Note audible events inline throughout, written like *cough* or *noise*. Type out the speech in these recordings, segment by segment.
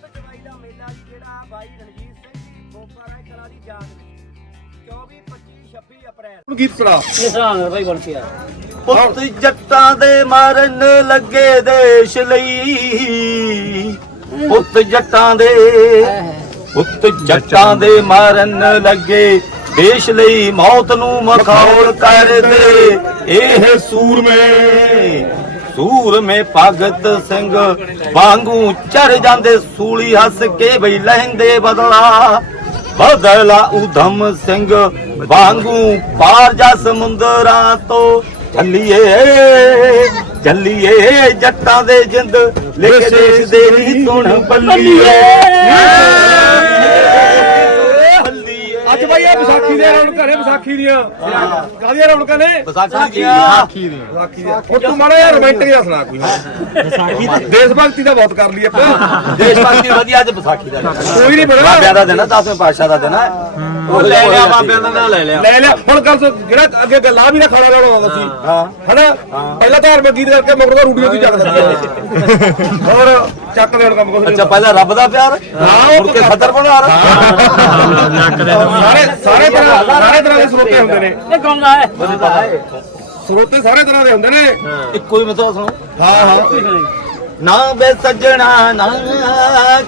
ਬੁੱਧ ਜਵਾਈ ਦਾ ਮੇਲਾ ਜੀ ਜਿਹੜਾ ਬਾਈ ਰਣਜੀਤ ਸਿੰਘ ਜੀ ਬੋਪਾਰਾ ਕਲਾ ਦੀ ਯਾਦ ਵਿੱਚ 24 25 26 ਅਪ੍ਰੈਲ। ਹੁਣ ਗੀਤ ਸੁਣਾ। ਨਿਸ਼ਾਨ ਬਾਈ ਬਣ ਕੇ ਆ। ਪੁੱਤ ਜੱਟਾਂ ਦੇ ਮਾਰਨ ਲੱਗੇ ਦੇਸ਼ ਲਈ। ਪੁੱਤ ਜੱਟਾਂ ਦੇ ਪੁੱਤ ਜੱਟਾਂ ਦੇ ਮਾਰਨ ਲੱਗੇ ਦੇਸ਼ ਲਈ। ਮੌਤ ਨੂੰ ਮਖੌਲ ਕਰਦੇ ਇਹ ਸੂਰਮੇ ਸੂਰਮੇ ਭਗਤ ਸਿੰਘ ਵਾਂਗੂ ਚੜ ਜਾਂਦੇ ਸੂਲੀ ਹੱਸ ਕੇ ਬਈ ਲੈਂਦੇ ਬਦਲਾ। ਬਦਲਾ ਉਧਮ ਸਿੰਘ ਵਾਂਗੂ ਪਾਰ ਜਾ ਸਮੁੰਦਰਾਂ ਤੋਂ। ਚੱਲੀਏ ਚੱਲੀਏ ਜੱਟਾਂ ਦੇ ਜਿੰਦ, ਲਿਖ ਦੇਸ਼ ਦੇ ਵੀ ਸੁਣ ਬੱਲੀਏ ਅੱਜ ਬਾਈ ਇਹ ਵਿਸਾਖੀ ਦੇ ਰੌਣਕਾਂ ਨੇ ਵਿਸਾਖੀ ਦੀਆਂ? ਕਾਹਦੀਆਂ ਰੌਣਕਾਂ ਨੇ? ਵਿਸਾਖੀ ਦੀਆਂ। ਵਿਸਾਖੀ ਦੀਆਂ। ਹੁਣ ਤੂੰ ਮਾੜਾ ਜਿਹਾ ਰੋਮਾਂਟਿਕ ਜਿਹਾ ਸੁਣਾ ਕੋਈ। ਦੇਸ਼ ਭਗਤੀ ਦਾ ਬਹੁਤ ਕਰ ਲਈ ਆਪਾਂ। ਦੇਸ਼ ਭਗਤੀ ਵਧੀਆ ਅੱਜ ਵਿਸਾਖੀ ਦਾ ਕੋਈ ਨਹੀਂ ਬਾਬਿਆਂ ਬਣਾ ਦਾ ਦਿਨ ਹੈ 10ਵੇਂ ਪਾਤਸ਼ਾਹ ਦਾ ਦਿਨ ਹੈ। ਉਹ ਲੈ ਲਿਆ ਬਾਬਿਆਂ ਦਾ ਨਾਂ ਲੈ ਲਿਆ। ਲੈ ਲਿਆ। ਹੁਣ ਗੱਲ ਸੁਣ, ਜਿਹੜਾ ਅੱਗੇ ਗੱਲਾਂ ਵੀ ਨਾ ਖਾਣਾ ਲਾਉਣਾ ਆਉਂਦਾ ਸੀ। ਹਾਂ। ਹਨਾ? ਪਹਿਲਾਂ ਧਾਰਮਿਕ ਗੀਤ ਕਰਕੇ ਮਗਰ ਦਾ ਰੂਡੀਓ ਦੀ ਚੱਕਦਾ ਸੀ। ਹੋਰ ਚੱਕ ਲੈਣ ਕੰਮ ਕੁਛ ਅੱਛਾ ਪਹਿਲਾਂ ਰੱਬ ਦਾ ਪਿਆਰ ਹਾਂ, ਮੁੜ ਕੇ ਖੱਤਰ ਬਣਾ ਸਾਰੇ ਸਾਰੇ ਤਰ੍ਹਾਂ ਸਾਰੇ ਤਰ੍ਹਾਂ ਦੇ ਸਰੋਤੇ ਹੁੰਦੇ ਨੇ। ਇਹ ਗਾਉਂਦਾ ਹੈ। ਸਰੋਤੇ ਸਾਰੇ ਤਰ੍ਹਾਂ ਦੇ ਹੁੰਦੇ ਨੇ। ਇੱਕੋ ਹੀ ਮਤਲਬ ਸੁਣੋ। ਹਾਂ ਹਾਂ। ਨਾ ਬੇ ਸੱਜਣਾ ਨਾ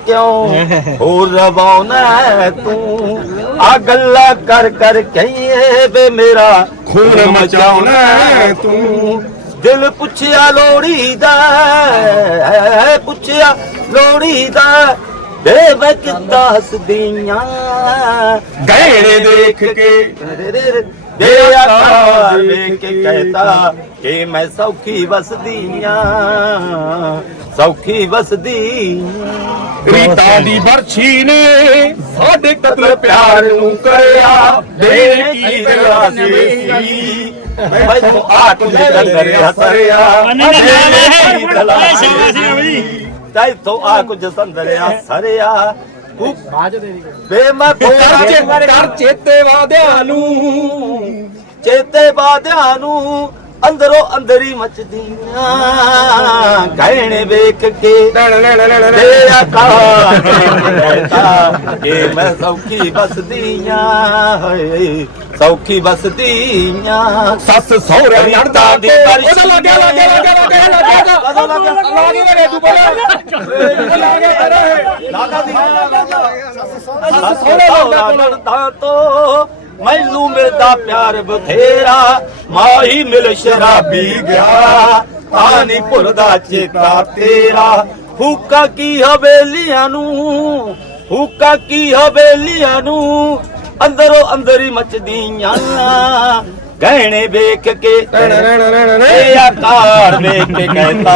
ਕਿਉਂ? *laughs* ਹੋਰ ਰਵਾਉਣਾ ਤੂੰ। ਆ ਗੱਲਾਂ ਕਰ ਕਰ ਕਹੀਏ ਬੇ ਮੇਰਾ ਖੂਨ ਮਚਾਉਣਾ ਤੂੰ। ਦਿਲ ਪੁੱਛਿਆ ਲੋੜੀ ਦਾ ਪੁੱਛਿਆ ਲੋੜੀ ਦਾ ਬੇ ਕਿੱਦਾਂ ਹੱਸਦੀਆਂ। ਗਹਿਣੇ ਦੇਖ ਕੇ ਦੇ ਆਕਾਰ ਵੇਖ ਕੇ ਕਹਿਤਾ ਕਿ ਮੈਂ ਸੌਖੀ ਵਸਦੀ ਰੀਤਾ ਦੀ ਬਰਛੀ ਨੇ ਸਾਡੇ ਕਤਲ ਪਿਆਰ ਨੂੰ ਕਰਿਆ। ਦੇ ਕੀ ਦਲਾ ਸੀ ਮੈਂ ਤੋਂ ਆ ਕੁਝ ਕੰਦਰ ਹਸਰਿਆ ਤਾਈ ਤੋਂ ਆ ਕੁਝ ਸੰਦਰਿਆ ਸਰਿਆ। ਬੇ ਮੈਂ ਕਰ ਚੇ- ਫੋੜਾ ਕਰ ਚੇਤੇ ਵਾਦਿਆਂ ਨੂੰ। ਚੇਤੇ ਬਾਦਿਆਂ ਨੂੰ ਅੰਦਰੋਂ ਅੰਦਰੀ ਮਚਦੀਆਂ। ਗਹਿਣੇ ਵੇਖ ਕੇ ਆਕਾਰ ਕਹਿਤਾ ਕਿ ਮੈਂ ਸੌਖੀ ਬਸਦੀਆਂ ਹੋਏ ਸੌਖੀ ਬਸਦੀਆਂ ਸੱਸ ਸਹੁਰੇ ਲੜਦਾ ਦੀ ਬਰਛੀ ਉਹਦਾ ਲੱਗਿਆ ਲੱਗਿਆ ਲੱਗਿਆ ਲੱਗਿਆ ਲੱਗਿਆ। ਕਦੋਂ ਲੱਗਾ? ਲਾ ਕੇ ਲਗੇ ਤੂੰ ਬੋਲ ਲਾ ਕੇ ਤੇਰੇ ਲਾਗਾ ਦੀ ਲੜਦਾ ਕੋਲ ਲੜਦਾ ਤੋਂ ਮੈਨੂੰ ਮਿਲਦਾ ਪਿਆਰ ਬਥੇਰਾ ਮਾਹੀ ਮਿਲ ਸ਼ਰਾਬੀ ਗਿਆ ਤਾਂ ਨਹੀਂ ਭੁੱਲਦਾ ਚੇਤਾ ਤੇਰਾ। ਹੁੱਕਾ ਕੀ ਹਵੇਲੀਆਂ ਨੂੰ ਹੁੱਕਾ ਕੀ ਹਵੇਲੀਆਂ ਨੂੰ ਅੰਦਰੋਂ ਅੰਦਰ ਹੀ ਮਚਦੀਆਂ ਗਹਿਣੇ ਵੇਖ ਕੇ ਇਹ ਆਕਾਰ ਵੇਖ ਕੇ ਕਹਿੰਦਾ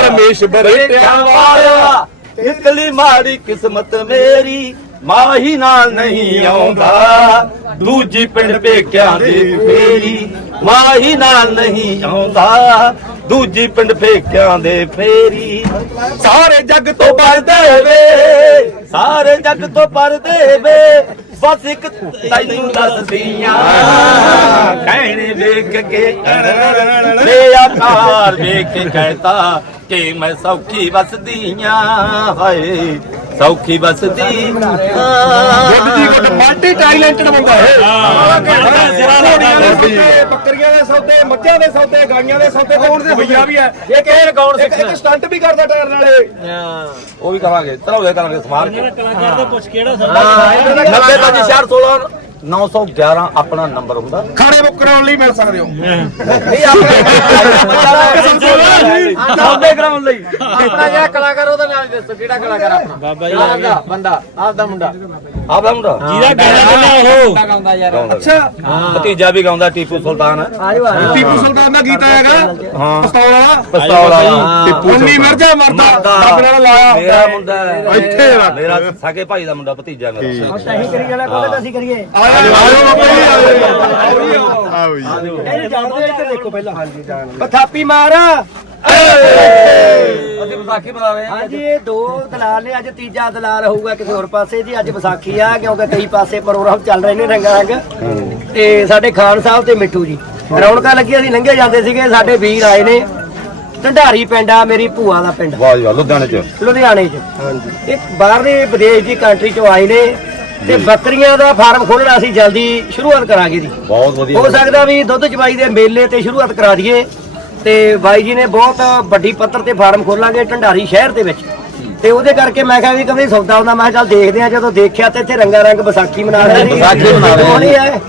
ਰਮੇਸ਼ ਬਰੇਟਿਆ ਵਾਲਿਆ ਇਕਲੀ ਮਾੜੀ ਕਿਸਮਤ ਮੇਰੀ, ਮਾਹੀ ਨਾਲ ਨਹੀਂ ਆਉਂਦਾ। ਦੂਜੀ ਪਿੰਡ ਪੇਕਿਆਂ ਦੇ ਫੇਰੀ, ਮਾਹੀ ਨਾਲ ਨਹੀਂ ਆਉਂਦਾ। ਦੂਜੀ ਪਿੰਡ ਪੇਕਿਆਂ ਦੇ ਫੇਰੀ। ਸਾਰੇ ਜੱਗ ਤੋਂ ਤੋਂ ਪਰਦੇ ਵੇ, ਸਾਰੇ ਜੱਗ ਤੋਂ ਪਰਦੇ ਵੇ। ਬਸ ਇੱਕ ਤੈਨੂੰ ਦੱਸਦੀਆਂ ਕਹਿਣੇ ਵੇਖ ਕੇ ਤੇ ਆਕਾਰ ਵੇਖ ਕੇ ਕਹਿਤਾ ਕਿ ਮੈਂ ਸੌਖੀ ਵਸਦੀਆਂ ਹਾਏ ਸੌਖੀ ਵਸਦੀ ਗੁੱਡ ਦੀ ਗੁੱਡ ਮਲਟੀ ਟੈਲੈਂਟਡ ਬੰਦਾ ਹੈ। ਬੱਕਰੀਆਂ ਦੇ ਸੌਦੇ ਮੱਝਾਂ ਦੇ ਸੌਦੇ ਗਾਈਆਂ ਦੇ ਸੌਦੇ ਕੌਣ ਦੇ ਭਈਆ ਵੀ ਹੈ। ਇਹ ਕਿਹੜੇ ਕੌਣ ਇੱਕ ਇੱਕ ਸਟੰਟ ਵੀ ਕਰਦਾ ਟਾਇਰ ਨਾਲੇ ਉਹ ਵੀ ਧਰੋਲੇ ਕਰਾਂਗੇ ਸਮਾਰ ਕੇ ਕਲਾਕਾਰ ਦਾ ਪੁੱਛ ਕਿਹੜਾ ਨੱਬੇ ਪੰਜ ਚਾਰ 16 911 ਆਪਣਾ ਨੰਬਰ ਹੁੰਦਾ। ਖਾਣੇ ਬੁੱਕ ਕਰਾਉਣ ਲਈ ਮਿਲ ਸਕਦੇ ਹੋ। ਨਹੀਂ *laughs* ਆਪਣੇ ਸੌਦੇ ਕਰਾਉਣ ਲਈ। ਆਪਣਾ ਜਿਹੜਾ ਕਲਾਕਾਰ ਉਹਦਾ ਨਾਮ ਦੱਸੋ ਕਿਹੜਾ ਕਲਾਕਾਰ ਆਪਣਾ? ਬਾਬਾ ਜੀ। ਆਪਦਾ ਬੰਦਾ ਆਪਦਾ ਮੁੰਡਾ। ਆਪਦਾ ਮੁੰਡਾ। ਜਿਹਦਾ ਗਾਣਾ ਉਹ। ਗਾਉਂਦਾ ਯਾਰ। ਅੱਛਾ। ਭਤੀਜਾ ਵੀ ਗਾਉਂਦਾ ਟੀਪੂ ਸੁਲਤਾਨ। ਟੀਪੂ ਸੁਲਤਾਨ ਦਾ ਗੀਤ ਆਏਗਾ ਹਾਂ। ਪਿਸਤੌਲ ਵਾਲਾ। ਪਿਸਤੌਲ ਵਾਲਾ। ਟੀਪੂ ਉੰਨੀ ਮਿਰਜ਼ਾ ਮਰਦਾ। ਰੱਬ ਨਾਲ ਲਾਇਆ। ਮੇਰਾ ਮੁੰਡਾ ਇੱਥੇ। ਮੇਰਾ ਸਕੇ ਭਾਈ ਦਾ ਮੁੰਡਾ ਭਤੀਜਾ ਮੇਰਾ। ਅਸੀਂ ਕਰੀ ਜਾਣਾ ਕੋਈ ਤਾਂ ਅਸੀਂ ਕਰੀਏ। ਆਜੋ ਆਜੋ ਬਾਬਾ ਜੀ। ਆਜੋ ਆਜੋ ਇਹਨੂੰ ਜਾਣਦੇ ਇੱਧਰ ਦੇਖੋ ਪਹਿਲਾਂ ਹਾਂਜੀ ਜਾਣ ਥਾਪੀ ਮਾਰ। ਅਸੀਂ ਵਿਸਾਖੀ ਮਨਾ ਰਹੇ ਹਾਂ। ਹਾਂਜੀ ਇਹ ਦੋ ਦਲਾਲ ਨੇ ਅੱਜ ਤੀਜਾ ਦਲਾਲ ਹੋਊਗਾ ਕਿਸੇ ਹੋਰ ਪਾਸੇ ਜੀ ਅੱਜ ਵਿਸਾਖੀ ਆ ਕਿਉਂਕਿ ਕਈ ਪਾਸੇ ਪ੍ਰੋਗਰਾਮ ਚੱਲ ਰਹੇ ਨੇ ਰੰਗਾ ਰੰਗ। ਤੇ ਸਾਡੇ ਖਾਨ ਸਾਹਿਬ ਤੇ ਮਿੱਠੂ ਜੀ। ਰੌਣਕਾਂ ਲੱਗੀਆਂ ਸੀ ਲੰਘੇ ਜਾਂਦੇ ਸੀਗੇ ਸਾਡੇ ਵੀਰ ਆਏ ਨੇ। ਢੰਡਾਰੀ ਪਿੰਡ ਆ ਮੇਰੀ ਭੂਆ ਦਾ ਪਿੰਡ। ਵਾਹ ਜੀ ਵਾਹ ਲੁਧਿਆਣੇ ਚ। ਲੁਧਿਆਣੇ 'ਚ। ਹਾਂਜੀ ਇੱਕ ਬਾਹਰਲੇ ਵਿਦੇਸ਼ ਦੀ ਕੰਟਰੀ 'ਚੋਂ ਆਏ ਨੇ। ਤੇ ਬੱਕਰੀਆਂ ਦਾ ਫਾਰਮ ਖੋਲਣਾ ਅਸੀਂ ਜਲਦੀ ਸ਼ੁਰੂਆਤ ਕਰਾਂਗੇ ਜੀ। ਬਹੁਤ ਵਧੀਆ ਹੋ ਸਕਦਾ ਵੀ ਦੁੱਧ ਚਵਾਈ ਦੇ ਮੇਲੇ ਤੇ ਸ਼ੁਰੂਆਤ ਕਰਾ ਦਈਏ। ਤੇ ਬਾਈ ਜੀ ਨੇ ਬਹੁਤ ਵੱਡੀ ਪੱਧਰ ਤੇ ਫਾਰਮ ਖੋਲਾਂਗੇ ਢੰਡਾਰੀ ਸ਼ਹਿਰ ਦੇ ਵਿੱਚ। ਤੇ ਉਹਦੇ ਕਰਕੇ ਮੈਂ ਕਿਹਾ ਵੀ ਕਦੇ ਸੌਦਾ ਹੁੰਦਾ ਮੈਂ ਕਿਹਾ ਚੱਲ ਦੇਖਦੇ ਆ ਜਦੋਂ ਦੇਖਿਆ ਤੇ ਇੱਥੇ ਰੰਗਾ ਰੰਗ ਵਿਸਾਖੀ ਮਨਾ ਰਹੇ ਨੇ। ਵਿਸਾਖੀ ਮਨਾ ਰਹੇ ਨੇ।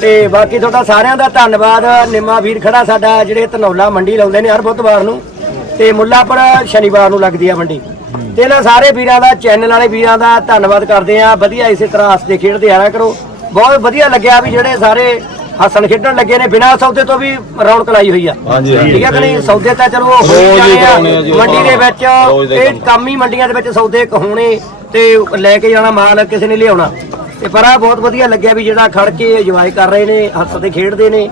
ਤੇ ਬਾਕੀ ਤੁਹਾਡਾ ਸਾਰਿਆਂ ਦਾ ਧੰਨਵਾਦ। ਨਿੰਮਾ ਵੀਰ ਖੜਾ ਸਾਡਾ ਜਿਹੜੇ ਧਨੌਲਾ ਮੰਡੀ ਲਾਉਂਦੇ ਨੇ ਹਰ ਬੁੱਧਵਾਰ ਨੂੰ। ਤੇ ਮੁੱਲਾਪੁਰ ਸ਼ਨੀਵਾਰ ਨੂੰ ਲੱਗਦੀ ਆ ਮੰਡੀ। ਤੇ ਇਹਨਾਂ ਸਾਰੇ ਵੀਰਾਂ ਦਾ ਚੈਨਲ ਵਾਲੇ ਵੀਰਾਂ ਦਾ ਧੰਨਵਾਦ ਕਰਦੇ ਆ ਵਧੀਆ ਇਸੇ ਤਰ੍ਹਾਂ ਹੱਸਦੇ ਖੇਡਦੇ ਆਇਆ ਕਰੋ। ਬਹੁਤ ਵਧੀਆ ਲੱਗਿਆ ਵੀ ਜਿਹੜੇ ਸਾਰੇ ਹੱਸਣ ਖੇਡਣ ਲੱਗੇ ਨੇ। ਬਿਨਾਂ ਸੌਦੇ ਤੋਂ ਵੀ ਰੌਣਕ ਲਾਈ ਹੋਈ ਆ। ਠੀਕ ਹੈ ਕਿ ਨਹੀਂ? ਸੌਦੇ ਤਾਂ ਚਲੋ ਹੋ ਹੀ ਰੋਜ਼ ਹੀ ਜਾਣੇ ਆ। ਮੰਡੀ ਦੇ ਵਿੱਚ ਇਹ ਕੰਮ। ਹੀ ਮੰਡੀਆਂ ਦੇ ਵਿੱਚ ਸੌਦੇ ਕਹਾਉਣੇ ਤੇ ਲੈ ਕੇ ਜਾਣਾ ਮਾਲ ਕਿਸੇ ਨੇ ਲਿਆਉਣਾ। ਤੇ ਪਰ ਆ ਬਹੁਤ ਵਧੀਆ ਲੱਗਿਆ ਵੀ ਜਿਹੜਾ ਖੜ ਕੇ ਇੰਜੋਏ ਕਰ ਰਹੇ ਨੇ ਹੱਸਦੇ ਖੇਡਦੇ ਨੇ।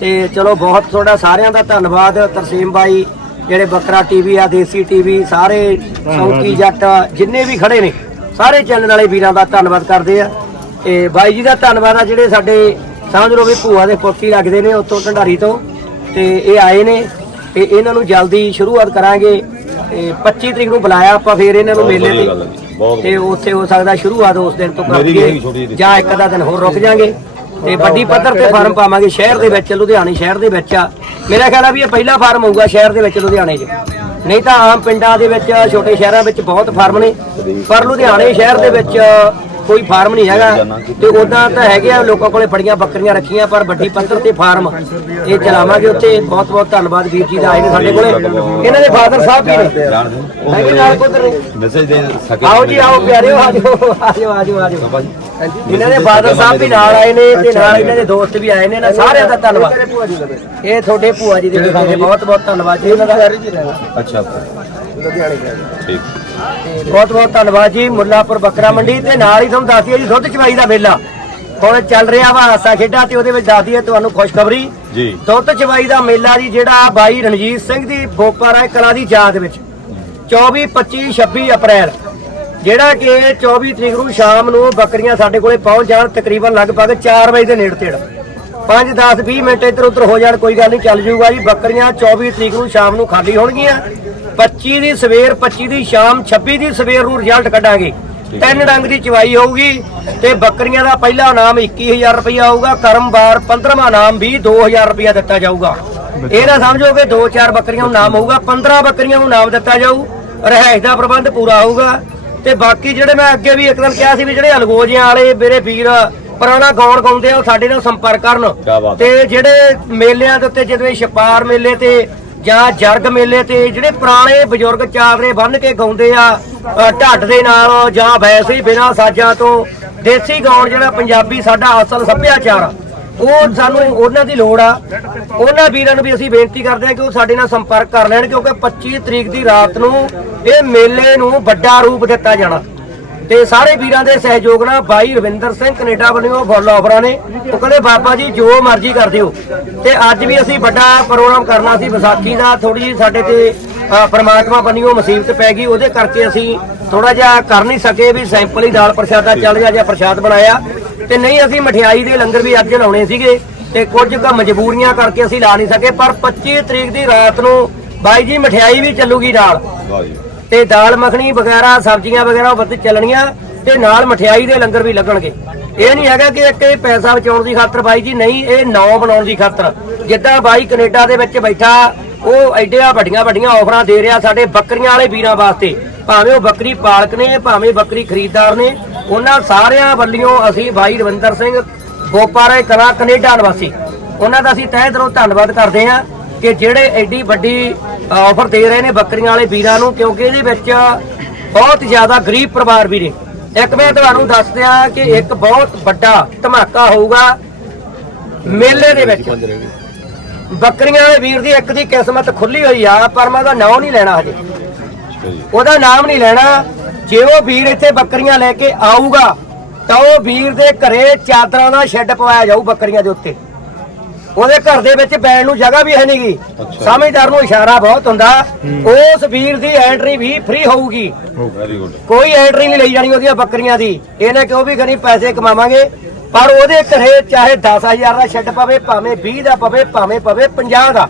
ਤੇ ਚਲੋ ਬਹੁਤ ਤੁਹਾਡਾ ਸਾਰਿਆਂ ਦਾ ਧੰਨਵਾਦ ਤਰਸੀਮ ਬਾਈ। ਜਿਹੜੇ ਬੱਕਰਾ ਟੀਵੀ ਆ ਦੇਸੀ ਟੀਵੀ ਸਾਰੇ ਸੌਕੀ ਜੱਟ ਜਿੰਨੇ ਵੀ ਖੜੇ ਨੇ ਸਾਰੇ ਚੈਨਲ ਵਾਲੇ ਵੀਰਾਂ ਦਾ ਧੰਨਵਾਦ ਕਰਦੇ ਆ। ਤੇ ਬਾਈ ਜੀ ਦਾ ਧੰਨਵਾਦ ਆ ਜਿਹੜੇ ਸਾਡੇ ਸਮਝ ਲਓ ਵੀ ਭੂਆ ਦੇ ਪੋਤੀ ਲੱਗਦੇ ਨੇ ਉੱਥੋਂ ਢੰਡਾਰੀ ਤੋਂ। ਤੇ ਇਹ ਆਏ ਨੇ ਤੇ ਇਹਨਾਂ ਨੂੰ ਜਲਦੀ ਸ਼ੁਰੂਆਤ ਕਰਾਂਗੇ। ਤੇ 25 ਤਰੀਕ ਨੂੰ ਬੁਲਾਇਆ ਆਪਾਂ ਫੇਰ ਇਹਨਾਂ ਨੂੰ ਮੇਲੇ ਤੇ। ਉੱਥੇ ਹੋ ਸਕਦਾ ਸ਼ੁਰੂਆਤ ਉਸ ਦਿਨ ਤੋਂ ਕਰਾਂਗੇ। ਜਾਂ ਇੱਕ ਅੱਧਾ ਦਿਨ ਹੋਰ ਰੁਕ ਜਾਾਂਗੇ। ਤੇ ਵੱਡੀ ਪੱਧਰ ਤੇ ਫਾਰਮ ਪਾਵਾਂਗੇ ਸ਼ਹਿਰ ਦੇ ਵਿੱਚ ਲੁਧਿਆਣੇ ਸ਼ਹਿਰ ਦੇ ਵਿੱਚ ਆ। ਮੇਰਾ ਖਿਆਲ ਆ ਵੀ ਇਹ ਪਹਿਲਾ ਫਾਰਮ ਹੋਊਗਾ ਸ਼ਹਿਰ ਦੇ ਵਿੱਚ ਲੁਧਿਆਣੇ 'ਚ। ਨਹੀਂ ਤਾਂ ਆਮ ਪਿੰਡਾਂ ਦੇ ਵਿੱਚ ਛੋਟੇ ਸ਼ਹਿਰਾਂ ਵਿੱਚ ਬਹੁਤ ਫਾਰਮ ਨੇ ਪਰ ਲੁਧਿਆਣੇ ਸ਼ਹਿਰ ਦੇ ਵਿੱਚ ਕੋਈ ਫਾਰਮ ਨਹੀਂ ਹੈਗਾ। ਤੇ ਉਦਾਂ ਤਾਂ ਹੈਗੇ ਆ ਲੋਕਾਂ ਕੋਲੇ ਬੜੀਆਂ ਬੱਕਰੀਆਂ ਰੱਖੀਆਂ ਪਰ ਵੱਡੀ ਪੱਧਰ ਤੇ ਫਾਰਮ ਇਹ ਚਲਾਵਾਂਗੇ ਉੱਥੇ। ਬਹੁਤ ਬਹੁਤ ਧੰਨਵਾਦ ਵੀਰ ਜੀ ਦਾ ਆਏ ਨੇ ਸਾਡੇ ਕੋਲੇ। ਇਹਨਾਂ ਦੇ ਫਾਦਰ ਸਾਹਿਬ ਵੀ ਨੇ। ਜਾਣਦੇ ਹੋ? ਹੈਗੇ ਨਾਲ ਪੁੱਤਰ ਨੇ। ਮੈਸੇਜ ਦੇ ਸਕੇ ਆਓ ਜੀ ਆਓ ਪਿਆਰਿਓ ਆਜੋ ਆਜੋ ਆਜੋ ਆਜੋ ਇਹਨਾਂ ਦੇ ਫਾਦਰ ਸਾਹਿਬ ਵੀ ਨਾਲ ਆਏ ਨੇ ਤੇ ਨਾਲ ਇਹਨਾਂ ਦੇ ਦੋਸਤ ਵੀ ਆਏ ਨੇ ਨਾ ਸਾਰਿਆਂ ਦਾ ਧੰਨਵਾਦ। ਇਹ ਤੁਹਾਡੇ ਭੂਆ ਜੀ ਦੇ ਬੇਟੇ ਨੇ ਬਹੁਤ ਬਹੁਤ ਧੰਨਵਾਦ ਜੀ ਇਹਨਾਂ ਦਾ। ਅੱਛਾ। ਠੀਕ। ਬਹੁਤ ਬਹੁਤ ਧੰਨਵਾਦ ਜੀ ਮੁੱਲਾਪੁਰ ਬੱਕਰਾ ਮੰਡੀ ਤੇ ਨਾਲ ਹੀ ਤੁਹਾਨੂੰ ਦੱਸਦੀ ਹੈ ਜੀ ਦੁੱਧ ਚਵਾਈ ਦਾ ਵੇਲਾ। ਹੁਣ ਚੱਲ ਰਿਹਾ ਵਾ ਹਾਸਾ ਖੇਡਾਂ ਤੇ ਉਹਦੇ ਵਿੱਚ ਦੱਸਦੀ ਹੈ ਤੁਹਾਨੂੰ ਖੁਸ਼ਖਬਰੀ। ਜੀ। ਦੁੱਧ ਚਵਾਈ ਦਾ ਮੇਲਾ ਜੀ ਜਿਹੜਾ ਬਾਈ ਰਣਜੀਤ ਸਿੰਘ ਦੀ ਬੋਪਾਰਾ ਕਲਾ ਦੀ ਯਾਦ ਵਿੱਚ। 24 25 26 ਅਪ੍ਰੈਲ। ਜਿਹੜਾ ਕਿ 24 ਤਰੀਕ ਨੂੰ ਸ਼ਾਮ ਨੂੰ ਬੱਕਰੀਆਂ ਸਾਡੇ ਕੋਲੇ ਪਹੁੰਚ ਜਾਣ ਤਕਰੀਬਨ ਲਗਭਗ 4 ਵਜੇ ਦੇ ਨੇੜੇ ਤੇੜ। 5 10 20 ਮਿੰਟ ਇੱਧਰ ਉੱਧਰ ਹੋ ਜਾਣ ਕੋਈ ਗੱਲ ਨਹੀਂ ਚੱਲ ਜੂਗਾ ਜੀ। ਬੱਕਰੀਆਂ 24 ਤਰੀਕ ਨੂੰ ਸ਼ਾਮ ਨੂੰ ਖਾਲੀ ਹੋਣਗੀਆਂ। 25 ਦੀ ਸਵੇਰ 25 ਦੀ ਸ਼ਾਮ 26 ਦੀ ਸਵੇਰ ਨੂੰ ਰਿਜ਼ਲਟ ਕੱਢਾਂਗੇ। ਤਿੰਨ ਰੰਗ ਦੀ ਚਵਾਈ ਹੋਊਗੀ ਤੇ ਬੱਕਰੀਆਂ ਦਾ ਪਹਿਲਾ ਇਨਾਮ 21000 ਰੁਪਇਆ ਹੋਊਗਾ ਕਰਮਵਾਰ 15ਵਾਂ ਇਨਾਮ ਵੀ 2000 ਰੁਪਇਆ ਦਿੱਤਾ ਜਾਊਗਾ। ਇਹ ਨਾ ਸਮਝੋ ਕਿ 2-4 ਬੱਕਰੀਆਂ ਨੂੰ ਨਾਮ ਹੋਊਗਾ 15 ਬੱਕਰੀਆਂ ਨੂੰ ਨਾਮ ਦਿੱਤਾ ਜਾਊ। ਰਹਿائش ਦਾ ਪ੍ਰਬੰਧ ਪੂਰਾ ਹੋਊਗਾ। ਤੇ ਬਾਕੀ ਜਿਹੜੇ ਮੈਂ ਅੱਗੇ ਵੀ ਇੱਕ ਦਿਨ ਕਿਹਾ ਸੀ ਵੀ ਜਿਹੜੇ ਅਲਗੋਜਿਆਂ ਵਾਲੇ ਮੇਰੇ ਵੀਰ ਪੁਰਾਣਾ ਗਾਉਣ ਗਾਉਂਦੇ ਆ ਉਹ ਸਾਡੇ ਨਾਲ ਸੰਪਰਕ ਕਰਨ। ਬਾਤ ਤੇ ਜਿਹੜੇ ਮੇਲਿਆਂ ਦੇ ਉੱਤੇ ਜਿਵੇਂ ਛਪਾਰ ਮੇਲੇ ਤੇ ਜਾਂ ਜਰਗ ਮੇਲੇ ਤੇ ਜਿਹੜੇ ਪੁਰਾਣੇ ਬਜ਼ੁਰਗ ਚਾਦਰੇ ਬੰਨ ਕੇ ਗਾਉਂਦੇ ਆ ਅ, ਢੱਡ ਦੇ ਨਾਲ ਜਾਂ ਵੈਸੇ ਹੀ ਬਿਨਾਂ ਸਾਜ਼ਾਂ ਤੋਂ ਦੇਸੀ ਗਾਉਣ ਜਿਹੜਾ ਪੰਜਾਬੀ ਸਾਡਾ ਅਸਲ ਸੱਭਿਆਚਾਰ ਆ, ਉਹ ਸਾਨੂੰ ਉਹਨਾਂ ਦੀ ਲੋੜ ਆ। ਉਹਨਾਂ ਵੀਰਾਂ ਨੂੰ ਵੀ ਅਸੀਂ ਬੇਨਤੀ ਕਰਦੇ ਹਾਂ ਕਿ ਉਹ ਸਾਡੇ ਨਾਲ ਸੰਪਰਕ ਕਰ ਲੈਣ ਕਿਉਂਕਿ 25 ਤਰੀਕ ਦੀ ਰਾਤ ਨੂੰ ਇਹ ਮੇਲੇ ਨੂੰ ਵੱਡਾ ਰੂਪ ਦਿੱਤਾ ਜਾਣਾ। ਤੇ ਸਾਰੇ ਵੀਰਾਂ ਦੇ ਸਹਿਯੋਗ ਨਾਲ ਬਾਈ ਰਵਿੰਦਰ ਸਿੰਘ ਕੈਨੇਡਾ ਵੱਲੋਂ ਫੁੱਲ ਆਫਰਾਂ ਨੇ। ਉਹ ਕਹਿੰਦੇ, ਬਾਬਾ ਜੀ, ਜੋ ਮਰਜ਼ੀ ਕਰ ਦਿਓ। ਤੇ ਅੱਜ ਵੀ ਅਸੀਂ ਵੱਡਾ ਪ੍ਰੋਗਰਾਮ ਕਰਨਾ ਸੀ ਵਿਸਾਖੀ ਦਾ। ਥੋੜੀ ਜਿਹੀ ਸਾਡੇ ਤੇ ਪਰਮਾਤਮਾ ਪ੍ਰਮਾਤਮਾ ਬੰਨਿਓ ਮੁਸੀਬਤ ਪੈ ਗਈ। ਉਹਦੇ ਕਰਕੇ ਅਸੀਂ ਥੋੜਾ ਜਿਹਾ ਕਰ ਨਹੀਂ ਸਕੇ ਵੀ ਸੈਂਪਲ ਹੀ ਦਾਲ ਪ੍ਰਸ਼ਾਦਾ ਚੱਲ ਗਿਆ ਜਾਂ ਪ੍ਰਸ਼ਾਦ ਬਣਾਇਆ। ਤੇ ਨਹੀਂ ਅਸੀਂ ਮਠਿਆਈ ਦੇ ਲੰਗਰ ਵੀ ਅੱਜ ਲਾਉਣੇ ਸੀਗੇ ਤੇ ਕੁਝ ਕੁ ਮਜਬੂਰੀਆਂ ਕਰਕੇ ਅਸੀਂ ਲਾ ਨਹੀਂ ਸਕੇ ਪਰ 25 ਤਰੀਕ ਦੀ ਰਾਤ ਨੂੰ ਬਾਈ ਜੀ ਮਠਿਆਈ ਵੀ ਚੱਲੂਗੀ ਨਾਲ ਤੇ ਦਾਲ ਮੱਖਣੀ ਵਗੈਰਾ ਸਬਜ਼ੀਆਂ ਵਗੈਰਾ ਉਹ ਵੱਧ ਚੱਲਣੀਆਂ ਤੇ ਨਾਲ ਮਠਿਆਈ ਦੇ ਲੰਗਰ ਵੀ ਲੱਗਣਗੇ। ਇਹ ਨਹੀਂ ਹੈਗਾ ਕਿ ਇੱਕ ਪੈਸਾ ਬਚਾਉਣ ਦੀ ਖਾਤਰ ਬਾਈ ਜੀ ਨਹੀਂ ਇਹ ਨਾਂ ਬਣਾਉਣ ਦੀ ਖਾਤਰ। ਜਿੱਦਾਂ ਬਾਈ ਕੈਨੇਡਾ ਦੇ ਵਿੱਚ ਬੈਠਾ ਉਹ ਐਡੀਆਂ ਵੱਡੀਆਂ ਵੱਡੀਆਂ ਆਫਰਾਂ ਦੇ ਰਿਹਾ ਸਾਡੇ ਬੱਕਰੀਆਂ ਵਾਲੇ ਵੀਰਾਂ ਵਾਸਤੇ। ਭਾਵੇਂ ਉਹ ਬੱਕਰੀ ਪਾਲਕ ਨੇ, ਭਾਵੇਂ ਬੱਕਰੀ ਖਰੀਦਦਾਰ ਨੇ, ਉਹਨਾਂ ਸਾਰਿਆਂ ਵੱਲੋਂ ਅਸੀਂ ਬਾਈ ਰਵਿੰਦਰ ਸਿੰਘ ਗੋਪਾਰੇ ਕਲਾ, ਕੈਨੇਡਾ ਨਿਵਾਸੀ। ਉਹਨਾਂ ਦਾ ਅਸੀਂ ਤਹਿ ਦਿਲੋਂ ਧੰਨਵਾਦ ਕਰਦੇ ਹਾਂ ਕਿ ਜਿਹੜੇ ਐਡੀ ਵੱਡੀ ਆਫਰ ਦੇ ਰਹੇ ਨੇ ਬੱਕਰੀਆਂ ਵਾਲੇ ਵੀਰਾਂ ਨੂੰ, ਕਿਉਂਕਿ ਇਹਦੇ ਵਿੱਚ ਬਹੁਤ ਜ਼ਿਆਦਾ ਗਰੀਬ ਪਰਿਵਾਰ ਵੀ ਨੇ। ਇੱਕ ਮੈਂ ਤੁਹਾਨੂੰ ਦੱਸ ਦਿਆਂ ਕਿ ਇੱਕ ਬਹੁਤ ਵੱਡਾ ਧਮਾਕਾ ਹੋਊਗਾ ਮੇਲੇ ਦੇ ਵਿੱਚ। ਬੱਕਰੀਆਂ ਵਾਲੇ ਵੀਰ ਦੀ ਇੱਕ ਦੀ ਕਿਸਮਤ ਖੁੱਲੀ ਹੋਈ ਆ, ਪਰ ਮੈਂ ਉਹਦਾ ਨਾਂ ਨਹੀਂ ਲੈਣਾ ਹਜੇ। ਉਹਦਾ ਨਾਮ ਨਹੀਂ ਲੈਣਾ। ਜੇ ਉਹ ਵੀਰ ਇੱਥੇ ਬੱਕਰੀਆਂ ਲੈ ਕੇ ਆਊਗਾ ਤਾਂ ਉਹ ਵੀਰ ਦੇ ਘਰੇ ਚਾਦਰਾਂ ਦਾ ਸ਼ੈੱਡ ਪਵਾਇਆ ਜਾਊ ਬੱਕਰੀਆਂ ਦੇ ਉੱਤੇ। ਉਹਦੇ ਘਰ ਦੇ ਵਿੱਚ ਬੈਣ ਨੂੰ ਜਗ੍ਹਾ ਵੀ ਹੈ ਨਹੀਂਗੀ। ਸਮਝਦਾਰ ਨੂੰ ਇਸ਼ਾਰਾ ਬਹੁਤ ਹੁੰਦਾ। ਉਸ ਵੀਰ ਦੀ ਐਂਟਰੀ ਵੀ ਫ੍ਰੀ ਹੋਊਗੀ। ਵੈਰੀ ਗੁੱਡ ਕੋਈ ਐਂਟਰੀ ਨਹੀਂ ਲਈ ਜਾਣੀ ਉਹਦੀਆਂ ਬੱਕਰੀਆਂ ਦੀ। ਇਹਨੇ ਕਿਉਂ ਵੀ ਕਰੀ ਪੈਸੇ ਕਮਾਵਾਂਗੇ। ਪਰ ਉਹਦੇ ਘਰੇ ਚਾਹੇ 10000 ਦਾ ਸ਼ੈੱਡ ਪਵੇ ਭਾਵੇਂ 20 ਦਾ ਪਵੇ ਭਾਵੇਂ ਪਵੇ 50 ਦਾ।